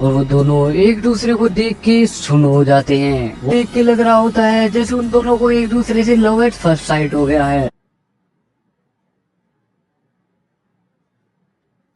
और वो दोनों एक दूसरे को देख के सुन हो जाते हैं। वो देख के लग रहा होता है जैसे उन दोनों को एक दूसरे से लव एट फर्स्ट साइट हो गया है।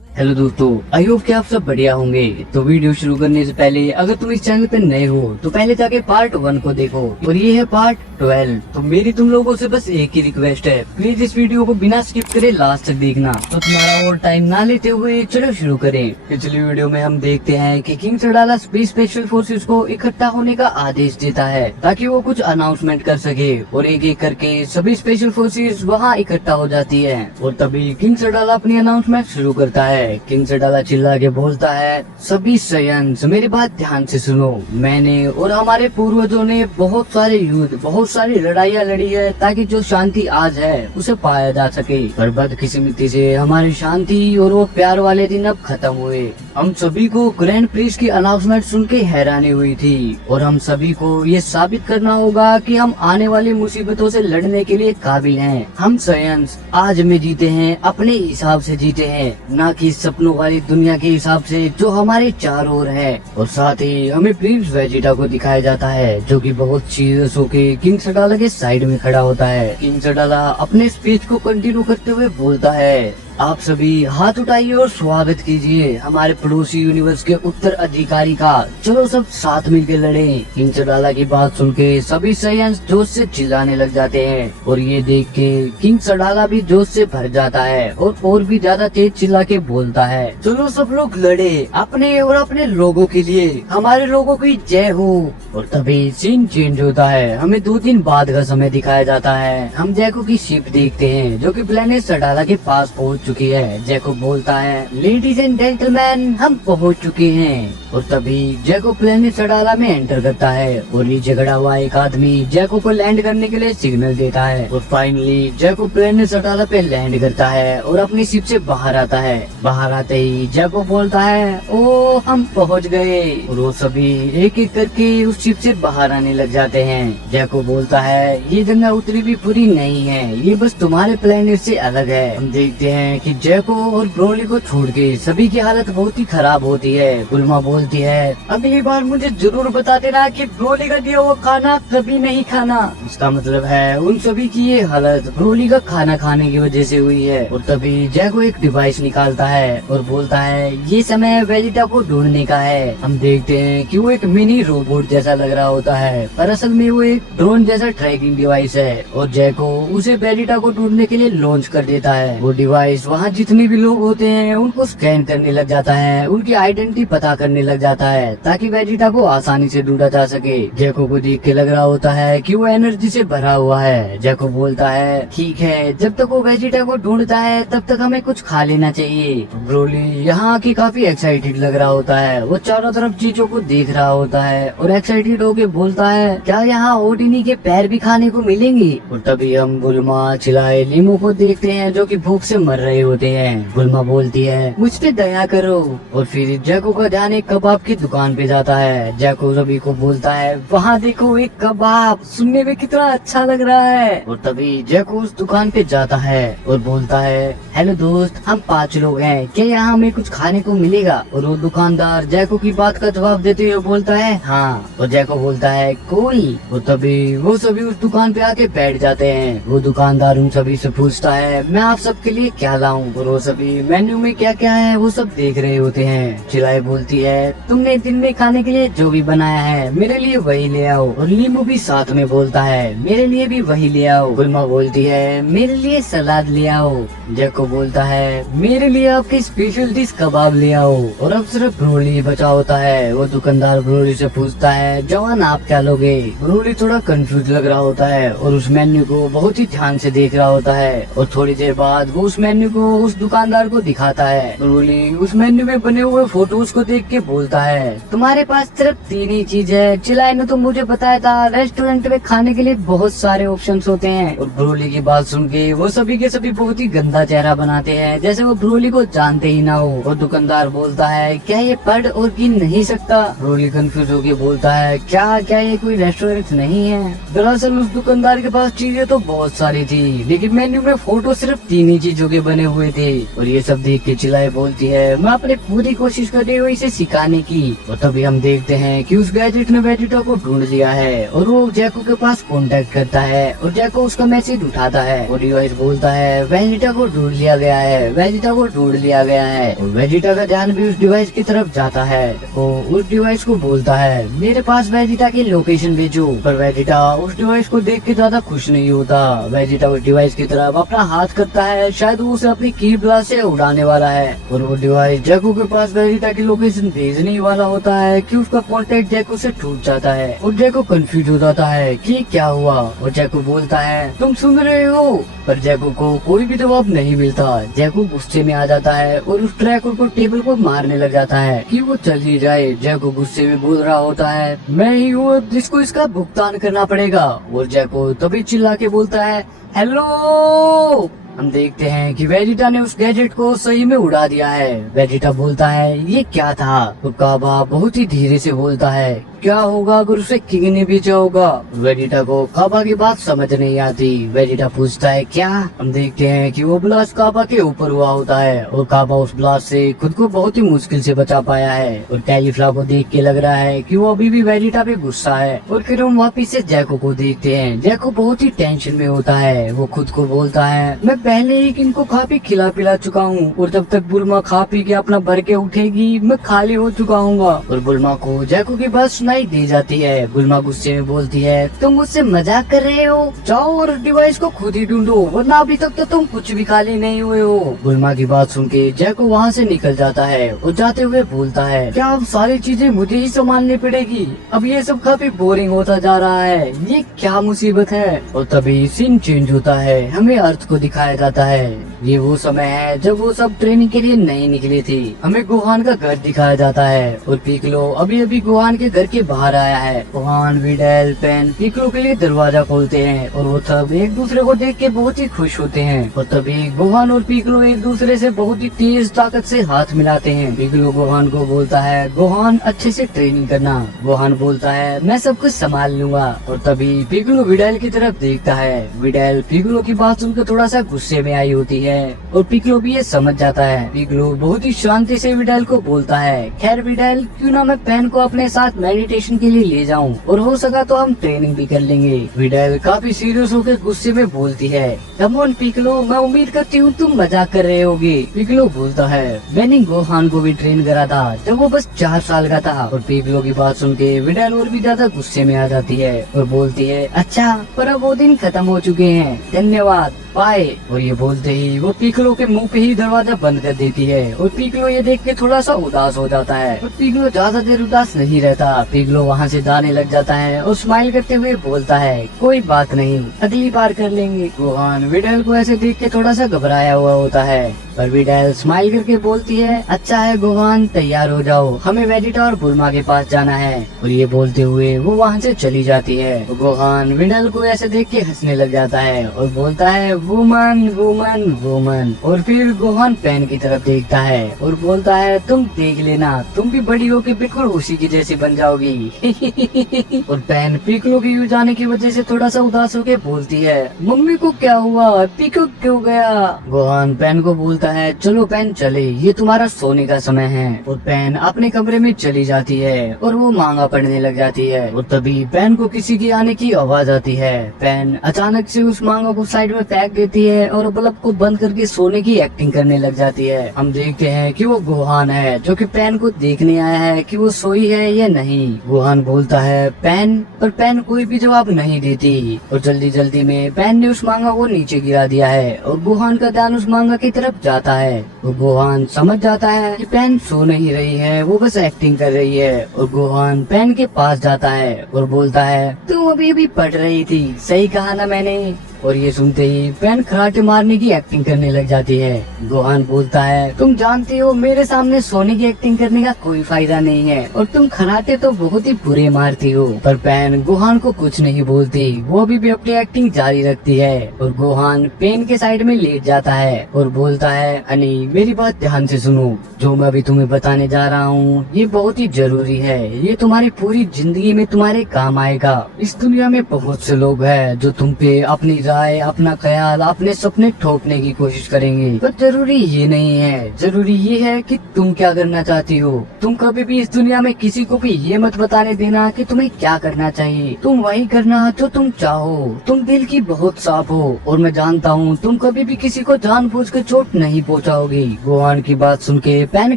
हेलो दोस्तों, आई होप कि आप सब बढ़िया होंगे। तो वीडियो शुरू करने से पहले अगर तुम इस चैनल पे नए हो तो पहले जाके पार्ट 1 को देखो और ये है पार्ट 12। तो मेरी तुम लोगों से बस एक ही रिक्वेस्ट है, प्लीज इस वीडियो को बिना स्किप करे लास्ट तक देखना। तो तुम्हारा और टाइम ना लेते हुए चलो शुरू करें। पिछली वीडियो में हम देखते हैं कि किंग सडाला स्पेस स्पेशल फोर्सेस को इकट्ठा होने का आदेश देता है ताकि वो कुछ अनाउंसमेंट कर सके और एक एक करके सभी स्पेशल फोर्सेस वहाँ इकट्ठा हो जाती है। और तभी किंग सडाला अपनी अनाउंसमेंट शुरू करता है। किंग सडाला चिल्ला के बोलता है, सभी सयंस मेरी बात ध्यान से सुनो। मैंने और हमारे पूर्वजों ने बहुत सारे युद्ध, बहुत सारी लड़ाइयाँ लड़ी है ताकि जो शांति आज है उसे पाया जा सके। पर बदकिस्मती से हमारी शांति और वो प्यार वाले दिन अब खत्म हुए। हम सभी को ग्रैंड प्रिंस की अनाउंसमेंट सुन के हैरानी हुई थी और हम सभी को ये साबित करना होगा कि हम आने वाली मुसीबतों से लड़ने के लिए काबिल हैं। हम सयंस आज में जीते हैं, अपने हिसाब से जीते हैं, ना कि सपनों वाली दुनिया के हिसाब से जो हमारे चारों ओर है। और साथ ही हमें प्रिंस वेजिटा को दिखाया जाता है जो कि बहुत सीरियस होके किंग सडाला के साइड में खड़ा होता है। किंग सडाला अपने स्पीच को कंटिन्यू करते हुए बोलता है, आप सभी हाथ उठाइए और स्वागत कीजिए हमारे पड़ोसी यूनिवर्स के उत्तराधिकारी का। चलो सब साथ मिलकर लड़ें। किंग सडाला की बात सुन के सभी सयंस जोश से चिल्लाने लग जाते हैं और ये देख के किंग सडाला भी जोश से भर जाता है और भी ज्यादा तेज चिल्ला के बोलता है, चलो सब लोग लड़े अपने और अपने लोगों के लिए, हमारे लोगों की जय हो। और तभी सीन चेंज होता है। हमें 2 दिन बाद का समय दिखाया जाता है। हम जैको की शिप देखते हैं जो कि प्लेनेट सडाला के पास पहुंच चुकी है। जैको बोलता है, लेडीज एंड जेंटलमैन हम पहुंच चुके हैं। और तभी जैको प्लेनेट सडाला में एंटर करता है और नीचे खड़ा हुआ एक आदमी जैको को लैंड करने के लिए सिग्नल देता है। और फाइनली जैको प्लेनेट सडाला पे लैंड करता है और अपनी शिप से बाहर आता है। बाहर आते ही जैको बोलता है, ओ हम पहुंच गए। और वो सभी एक एक करके उस शिप से बाहर आने लग जाते हैं। जैको बोलता है, ये जंगा उतरी भी पूरी नहीं है, ये बस तुम्हारे प्लेनेट से अलग है। हम देखते हैं कि जैको और ब्रोली को छोड़ के सभी की हालत बहुत ही खराब होती है। गुल्मा बोलती है, अगली बार मुझे जरूर बता देना कि ब्रोली का दिया हुआ खाना कभी नहीं खाना। इसका मतलब है उन सभी की ये हालत ब्रोली का खाना खाने की वजह से हुई है। और तभी जैको एक डिवाइस निकालता है और बोलता है, ये समय वेजिटा को ढूंढने का है। हम देखते हैं कि वो एक मिनी रोबोट जैसा लग रहा होता है पर असल में वो एक ड्रोन जैसा ट्रैकिंग डिवाइस है। और जैको उसे वेजिटा को ढूंढने के लिए लॉन्च कर देता है। वो डिवाइस वहाँ जितने भी लोग होते हैं उनको स्कैन करने लग जाता है, उनकी आइडेंटिटी पता करने लग जाता है ताकि वेजिटा को आसानी से ढूंढा जा सके। जैको को देख के लग रहा होता है कि वो एनर्जी से भरा हुआ है। जैको बोलता है, ठीक है, जब तक वो वेजिटा को ढूंढता है तब तक हमें कुछ खा लेना चाहिए। ब्रोली यहाँ की काफी एक्साइटेड लग रहा होता है। वो चारों तरफ चीजों को देख रहा होता है और एक्साइटेड होके बोलता है, क्या यहाँ ओडिनी के पैर भी खाने को मिलेंगे। और तभी हम गुल्मा चिलाए लीमू को देखते हैं जो कि भूख से मर रहे होते हैं। गुल्मा बोलती है, मुझ पे दया करो। और फिर जैको का ध्यान एक कबाब की दुकान पे जाता है। जैको रवि को बोलता है, वहाँ देखो एक कबाब, सुनने में कितना अच्छा लग रहा है। और तभी जैको उस दुकान पे जाता है और बोलता है, हेलो दोस्त, हम 5 लोग हैं, क्या यहाँ हमें कुछ खाने को मिलेगा। और वो दुकानदार जैको की बात का जवाब देते हुए बोलता है, हाँ। और जैको बोलता है, कोई। और तभी वो सभी उस दुकान पे आके बैठ जाते हैं। वो दुकानदार उन सभी से पूछता है, मैं आप सबके लिए क्या लाऊं। और वो सभी मेन्यू में क्या क्या है वो सब देख रहे होते हैं। चिलाई बोलती है, तुमने दिन में खाने के लिए जो भी बनाया है मेरे लिए वही ले आओ। और लीमू भी साथ में बोलता है, मेरे लिए भी वही ले आओ। गुल्मा बोलती है, मेरे लिए सलाद ले आओ। जैको बोलता है, मेरे लिए आपकी स्पेशल डिश कबाब ले आओ। और अब सिर्फ ब्रोली बचा होता है। वो दुकानदार ब्रोली से पूछता है, जवान आप क्या लोगे। ब्रोली थोड़ा कंफ्यूज लग रहा होता है और उस मेन्यू को बहुत ही ध्यान से देख रहा होता है। और थोड़ी देर बाद वो उस मेन्यू को उस दुकानदार को दिखाता है। ब्रोली उस मेन्यू में बने हुए फोटोज को देख के बोलता है, तुम्हारे पास सिर्फ 3 ही चीज है। चिलाई ने तो मुझे बताया था रेस्टोरेंट में खाने के लिए बहुत सारे ऑप्शंस होते हैं। और ब्रोली की बात सुन के वो सभी के सभी बहुत ही गंदा चेहरा बनाते हैं जैसे वो ब्रोली को जानते ही ना हो। और दुकानदार बोलता है, क्या ये पढ़ और गिन नहीं सकता। ब्रोली कंफ्यूज होके बोलता है, क्या क्या ये कोई रेस्टोरेंट नहीं है। दरअसल उस दुकानदार के पास चीजें तो बहुत सारी थी लेकिन मेन्यू में फोटो सिर्फ 3 ही चीजों के बने बने हुए थे। और ये सब देख के चिल्लाए बोलती है मैं अपनी पूरी कोशिश कर रही हूँ इसे सिखाने की। और तभी हम देखते हैं कि उस गैजेट ने वेजिटा को ढूंढ लिया है और वो जैको के पास कांटेक्ट करता है और जैको उसका मैसेज उठाता है और डिवाइस बोलता है वेजिटा को ढूंढ लिया गया है, वेजिटा को ढूंढ लिया गया है। और वेजिटा का ध्यान भी उस डिवाइस की तरफ जाता है। वो उस डिवाइस को बोलता है मेरे पास वेजिटा की लोकेशन भेजो। पर वेजिटा उस डिवाइस को देख के ज्यादा खुश नहीं होता। वेजिटा उस डिवाइस की तरफ अपना हाथ करता है, शायद वो उसे अपनी की ब्लास्ट से उड़ाने वाला है। और वो डिवाइस जैको के पास वेजिटा की लोकेशन भेजने ही वाला होता है कि उसका कांटेक्ट जैको से टूट जाता है और जैको कंफ्यूज हो जाता है कि क्या हुआ। और जैको बोलता है तुम सुन रहे हो, पर जैको को कोई भी जवाब नहीं मिलता। जैको गुस्से में आ जाता है और उस ट्रैकर को टेबल को मारने लग जाता है कि वो चल ही जाए। जैको गुस्से में बोल रहा होता है मैं ही हूँ जिसको इसका भुगतान करना पड़ेगा। और जैको तभी चिल्ला के बोलता है हेलो। हम देखते हैं कि वेजिटा ने उस गैजेट को सही में उड़ा दिया है। वेजिटा बोलता है ये क्या था। तो काबा बहुत ही धीरे से बोलता है क्या होगा अगर उसे किंग ने बेचा होगा। वेजिटा को काबा की बात समझ नहीं आती। वेजिटा पूछता है क्या। हम देखते हैं कि वो ब्लास्ट काबा के ऊपर हुआ होता है और काबा उस ब्लास्ट से खुद को बहुत ही मुश्किल से बचा पाया है। और कैलीफ्ला को देख के लग रहा है कि वो अभी भी वेजिटा पे गुस्सा है। और फिर हम वापिस से जैको को देखते हैं। जैको बहुत ही टेंशन में होता है। वो खुद को बोलता है मैं पहले ही इनको खा पी खिला पिला चुका हूँ और जब तक बुल्मा खा पी के अपना भर के उठेगी मैं खाली हो चुका हूँ। और बुल्मा को जैको की बात सुनाई दी जाती है। बुल्मा गुस्से में बोलती है तुम मुझसे मजाक कर रहे हो, जाओ और डिवाइस को खुद ही ढूंढो वरना अभी तक तो तुम कुछ भी खाली नहीं हुए हो। बुल्मा की बात सुन के जैको वहाँ से निकल जाता है और जाते हुए बोलता है क्या अब सारी चीजें मुझे ही संभालनी पड़ेगी, अब ये सब काफी बोरिंग होता जा रहा है, ये क्या मुसीबत है। और तभी सीन चेंज होता है, हमें अर्थ को दिखाया जाता है। ये वो समय है जब वो सब ट्रेनिंग के लिए नहीं निकली थी। हमें गोहान का घर दिखाया जाता है और पिकलो अभी अभी गोहान के घर के बाहर आया है। गोहान, विडेल, पेन पिकलो के लिए दरवाजा खोलते हैं और वो सब एक दूसरे को देख के बहुत ही खुश होते हैं। और तभी गोहान और पिकलो एक दूसरे से बहुत ही तेज ताकत से हाथ मिलाते हैं। पिकलो गोहान को बोलता है गोहान अच्छे से ट्रेनिंग करना। गोहान बोलता है मैं सब कुछ संभाल लूंगा। और तभी पिकलो विडेल की तरफ देखता है। विडेल पिकलो की बात सुनकर थोड़ा सा गुस्से में आई होती है और पिकलो भी ये समझ जाता है। पिकलो बहुत ही शांति से विडेल को बोलता है खैर विडेल क्यों ना मैं पेन को अपने साथ मेडिटेशन के लिए ले जाऊं और हो सका तो हम ट्रेनिंग भी कर लेंगे। विडेल काफी सीरियस होकर गुस्से में बोलती है कम ऑन पिकलो, मैं उम्मीद करती हूँ तुम मजाक कर रहे होगे। पिकलो बोलता है मैंने गोहान को भी ट्रेन करा था जब वो बस 4 साल का था। और पिकलो की बात सुन के विडेल और भी ज्यादा गुस्से में आ जाती है और बोलती है अच्छा पर अब वो दिन खत्म हो चुके हैं, धन्यवाद, बाय। और ये बोलते ही वो पिकलो के मुंह पे ही दरवाजा बंद कर देती है और पिकलो ये देख के थोड़ा सा उदास हो जाता है। और पिकलो ज्यादा देर उदास नहीं रहता। पिकलो वहाँ से जाने लग जाता है और स्माइल करते हुए बोलता है कोई बात नहीं, अगली बार कर लेंगे। गोहान विडेल को ऐसे देख के थोड़ा सा घबराया हुआ होता है पर विडेल स्माइल करके बोलती है अच्छा है गोहान, तैयार हो जाओ, हमें वेजिटा और बुल्मा के पास जाना है। और ये बोलते हुए वो वहाँ से चली जाती है। गोहान विडेल को ऐसे देख के हंसने लग जाता है और बोलता है वुमन वुमन वुमन। और फिर गोहान पेन की तरफ देखता है और बोलता है तुम देख लेना, तुम भी बड़ी होके बिल्कुल उसी की जैसी बन जाओगी। और पेन पिकलो के यूं जाने की वजह से थोड़ा सा उदास होके बोलती है मम्मी को क्या हुआ, पिको क्यों गया। गोहान पेन को बोलता है चलो पेन चले, ये तुम्हारा सोने का समय है। और पेन अपने कमरे में चली जाती है और वो मांगा पढ़ने लग जाती है। और तभी पेन को किसी की आने की आवाज आती है। पेन अचानक से उस मांगा को साइड में फेंक देती है और बल्ब को बंद करके सोने की एक्टिंग करने लग जाती है। हम देखते हैं कि वो गोहान है जो कि पेन को देखने आया है कि वो सोई है या नहीं। गोहान बोलता है पेन, पर पेन कोई भी जवाब नहीं देती। और जल्दी जल्दी में पेन ने उस मांगा को नीचे गिरा दिया है और गोहान का ध्यान उस मांगा की तरफ जाता है। तो गोहान समझ जाता है कि पेन सो नहीं रही है, वो बस एक्टिंग कर रही है। और गोहान पेन के पास जाता है और बोलता है तुम अभी अभी पढ़ रही थी, सही कहा ना मैंने। और ये सुनते ही पेन खराटे मारने की एक्टिंग करने लग जाती है। गोहान बोलता है तुम जानती हो मेरे सामने सोने की एक्टिंग करने का कोई फायदा नहीं है और तुम खराटे तो बहुत ही बुरे मारती हो। पर पेन गोहान को कुछ नहीं बोलती, वो अभी भी अपनी एक्टिंग जारी रखती है। और गोहान पेन के साइड में लेट जाता है और बोलता है अनी मेरी बात ध्यान से सुनो, जो मैं अभी तुम्हें बताने जा रहा हूँ ये बहुत ही जरूरी है, ये तुम्हारी पूरी जिंदगी में तुम्हारे काम आएगा। इस दुनिया में बहुत से लोग हैं जो तुम पे अपनी चिल्लाए, अपना ख्याल, अपने सपने ठोकने की कोशिश करेंगे। पर जरूरी ये नहीं है, जरूरी ये है कि तुम क्या करना चाहती हो। तुम कभी भी इस दुनिया में किसी को भी ये मत बताने देना कि तुम्हें क्या करना चाहिए। तुम वही करना जो तुम चाहो। तुम दिल की बहुत साफ हो और मैं जानता हूँ तुम कभी भी किसी को जानबूझ कर चोट नहीं पहुँचाओगी। गोहान की बात सुन के पैन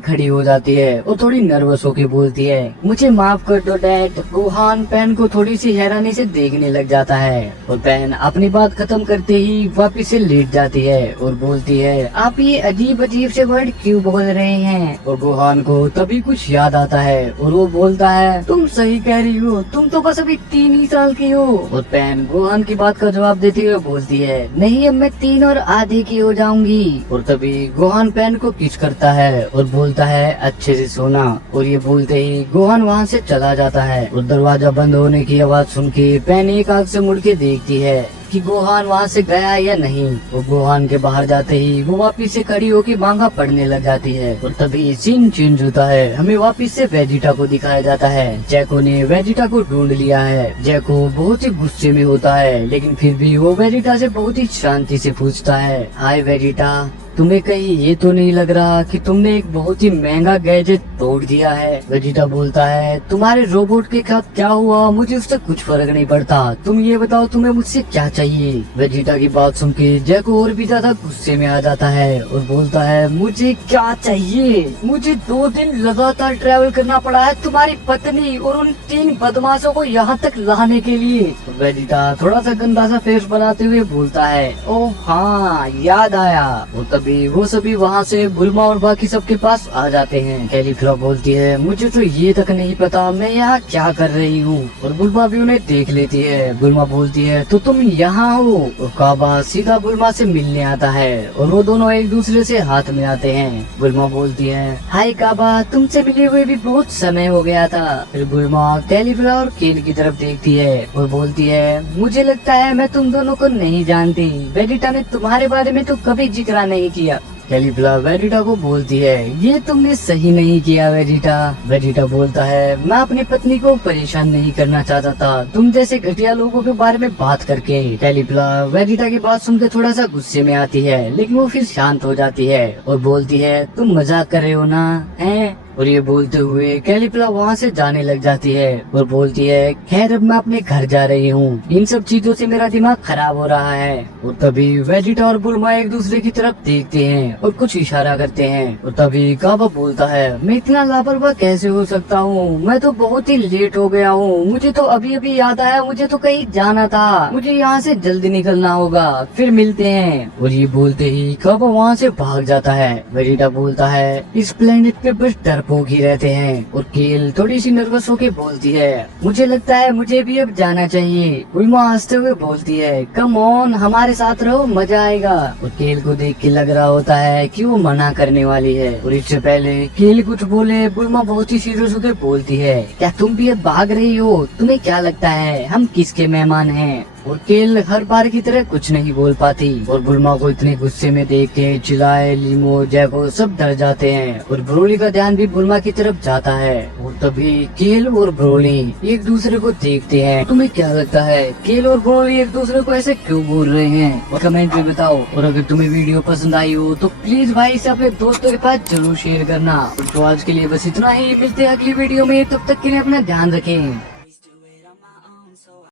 खड़ी हो जाती है और थोड़ी नर्वस होके बोलती है, मुझे माफ कर दो डैड। गोहान पैन को थोड़ी सी हैरानी से देखने लग जाता है और पैन अपनी बात खत्म करते ही वापिस से लेट जाती है और बोलती है, आप ये अजीब अजीब से वर्ड क्यों बोल रहे हैं। और गोहान को तभी कुछ याद आता है और वो बोलता है, तुम सही कह रही हो, तुम तो बस अभी 3 ही साल की हो। और पैन गोहान की बात का जवाब देते हुए बोलती है, नहीं अब मैं 3 और आधे की हो जाऊंगी। और तभी गोहान पैन को किस करता है और बोलता है, अच्छे से सोना। और ये बोलते ही गोहान वहाँ से चला जाता है और दरवाजा बंद होने की आवाज सुन के पैन एक आंख से मुड़ के देखती है कि गोहान वहाँ से गया या नहीं। वो गोहान के बाहर जाते ही वो वापिस से खड़ी होकर मांगा पढ़ने लग जाती है और तभी सीन चेंज होता है। हमें वापिस से वेजिटा को दिखाया जाता है। जैको ने वेजिटा को ढूंढ लिया है। जैको बहुत ही गुस्से में होता है, लेकिन फिर भी वो वेजिटा से बहुत ही शांति से पूछता है, हाय वेजिटा, तुम्हें कहीं ये तो नहीं लग रहा कि तुमने एक बहुत ही महंगा गैजेट तोड़ दिया है। वेजिटा बोलता है, तुम्हारे रोबोट के साथ क्या हुआ मुझे उससे कुछ फर्क नहीं पड़ता, तुम ये बताओ तुम्हें मुझसे क्या चाहिए। वेजिटा की बात सुन के जैको और भी ज्यादा गुस्से में आ जाता है और बोलता है, मुझे क्या चाहिए, मुझे 2 दिन लगातार ट्रैवल करना पड़ा है तुम्हारी पत्नी और उन 3 बदमाशों को यहाँ तक लाने के लिए। वेजिटा थोड़ा सा गंदा सा फेस बनाते हुए बोलता है, ओह हाँ याद आया। और वो सभी वहाँ से बुल्मा और बाकी सबके पास आ जाते हैं। कैलीफ्ला बोलती है, मुझे तो ये तक नहीं पता मैं यहाँ क्या कर रही हूँ। और बुल्मा भी उन्हें देख लेती है। बुल्मा बोलती है, तो तुम यहाँ हो। और काबा सीधा बुल्मा से मिलने आता है और वो दोनों एक दूसरे से हाथ मिलाते हैं। बुल्मा बोलती है, हाय काबा, तुमसे मिले हुए भी बहुत समय हो गया था। फिर बुल्मा कैलीफ्ला और केल की तरफ देखती है और बोलती है, मुझे लगता है मैं तुम दोनों को नहीं जानती। वेजिटा ने तुम्हारे बारे में तो कभी जिक्र नहीं किया। कैलीफ्ला वेजिटा को बोलती है, ये तुमने सही नहीं किया वेजिटा। वेजिटा बोलता है, मैं अपनी पत्नी को परेशान नहीं करना चाहता था तुम जैसे घटिया लोगों के बारे में बात करके। कैलीफ्ला वेजिटा की बात सुनकर थोड़ा सा गुस्से में आती है, लेकिन वो फिर शांत हो जाती है और बोलती है, तुम मजाक कर रहे हो ना हैं। और ये बोलते हुए कैलीफ्ला वहाँ से जाने लग जाती है और बोलती है, खैर अब मैं अपने घर जा रही हूँ, इन सब चीजों से मेरा दिमाग खराब हो रहा है। और तभी वेजिटा और बुल्मा एक दूसरे की तरफ देखते हैं और कुछ इशारा करते हैं। और तभी काबा बोलता है, मैं इतना लापरवाह कैसे हो सकता हूँ, मैं तो बहुत ही लेट हो गया हूँ, मुझे तो अभी अभी याद आया मुझे तो कहीं जाना था, मुझे यहाँ से जल्दी निकलना होगा, फिर मिलते हैं। और ये बोलते ही काबा वहाँ से भाग जाता है। वेजिटा बोलता है, इस प्लेनेट पे बस डरपोक ही रहते हैं। और केल थोड़ी सी नर्वस होके बोलती है, मुझे लगता है मुझे भी अब जाना चाहिए। बुल्मा हंसते हुए बोलती है, कम ऑन हमारे साथ रहो, मजा आएगा। और केल को देख के लग रहा होता है कि वो मना करने वाली है। और इससे पहले केल कुछ बोले बुल्मा बहुत ही सीरियस होकर बोलती है, क्या तुम भी अब भाग रही हो, तुम्हें क्या लगता है हम किसके मेहमान हैं। और केल हर बार की तरह कुछ नहीं बोल पाती। और बुल्मा को इतने गुस्से में देख के चिल्लाए लीमो जैको सब डर जाते हैं और ब्रोली का ध्यान भी बुल्मा की तरफ जाता है। और तभी केल और ब्रोली एक दूसरे को देखते हैं। तुम्हें क्या लगता है केल और ब्रोली एक दूसरे को ऐसे क्यों बोल रहे हैं, और कमेंट में बताओ। और अगर तुम्हें वीडियो पसंद आई हो तो प्लीज भाई इसे अपने दोस्तों के पास जरूर शेयर करना। तो आज के लिए बस इतना ही, मिलते हैं अगली वीडियो में, तब तक के लिए अपना ध्यान रखें।